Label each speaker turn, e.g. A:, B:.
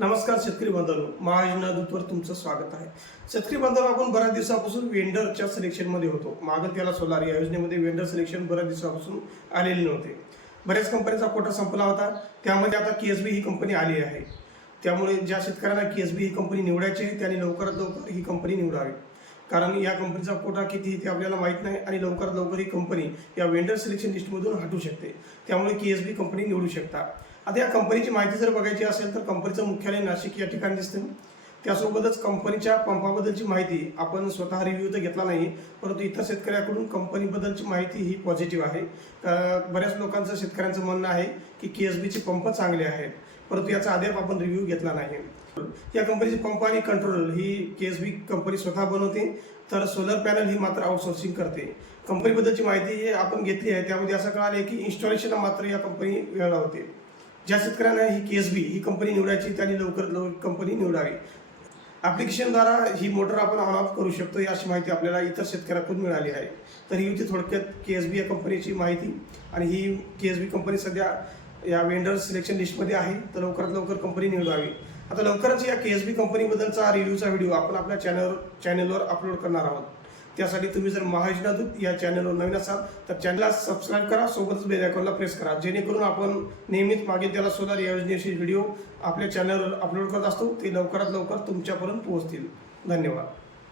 A: नमस्कार शेतकरी बांधवांनो. महायोजना दूतवर तुमचं स्वागत आहे. शेतकरी बांधव आपण बऱ्याच दिवसापासून वेंडरच्या सिलेक्शनमध्ये होतो. मागं त्याला सोलार या योजनेमध्ये वेंडर सिलेक्शन बऱ्याच दिवसापासून आलेले नव्हते. बऱ्याच कंपनीचा कोटा संपला होता. त्यामध्ये आता के एस बी ही कंपनी आली आहे. त्यामुळे ज्या शेतकऱ्यांना के एस बी ही कंपनी निवडायची आहे त्यांनी लवकरात लवकर ही कंपनी निवडावी. कारण या कंपनीचा कोटा किती ते आपल्याला माहीत नाही आणि लवकरात लवकर ही कंपनी या वेंडर सिलेक्शन लिस्टमधून हटू शकते. त्यामुळे के एस बी कंपनी निवडू शकता. आता या कंपनीची माहिती जर बघायची असेल तर कंपनीचं मुख्यालय नाशिक या ठिकाणी दिसतं त्यासोबतच कंपनीच्या पंपाबद्दलची माहिती आपण स्वतः रिव्ह्यू तर घेतला नाही परंतु इतर शेतकऱ्याकडून कंपनीबद्दलची माहिती ही पॉझिटिव्ह आहे. बऱ्याच लोकांचं शेतकऱ्यांचं म्हणणं आहे की के एस बीचे पंप चांगले आहेत परंतु याचा अद्याप आपण रिव्ह्यू घेतला नाही. या कंपनीची पंप आणि कंट्रोल ही के एस बी कंपनी स्वतः बनवते तर सोलर पॅनल ही मात्र आउटसोर्सिंग करते. कंपनीबद्दलची माहिती ही आपण घेतली आहे त्यामध्ये असं कळाले की इन्स्टॉलेशनला मात्र या कंपनी वेळ लावते. ज्या शेतकऱ्यांना ही के एस बी ही कंपनी निवडायची त्यांनी लवकरात लवकर कंपनी निवडावी. ॲप्लिकेशनद्वारा ही मोटर आपण ऑन ऑफ करू शकतो अशी माहिती आपल्याला इतर शेतकऱ्याकडून मिळाली आहे. तर ही होती थोडक्यात के एस बी या कंपनीची माहिती. आणि ही के एस बी कंपनी सध्या या वेंडर सिलेक्शन लिस्टमध्ये आहे तर लवकरात लवकर कंपनी निवडावी. आता लवकरच या के एस बी कंपनीबद्दलचा रिव्ह्यूचा व्हिडिओ आपण आपल्या चॅनल चॅनलवर अपलोड करणार आहोत. त्यासाठी तुम्ही जर महाजनादूत या चॅनलवर नवीन असाल तर चॅनलला सबस्क्राईब करा सोबतच बेल आयकॉनला प्रेस करा. जेणेकरून आपण नेहमीच मागेल त्याला सोलार या योजनेशी व्हिडिओ आपल्या चॅनलवर अपलोड करत असतो. ते लवकरात लवकर तुमच्यापर्यंत पोहोचतील. धन्यवाद.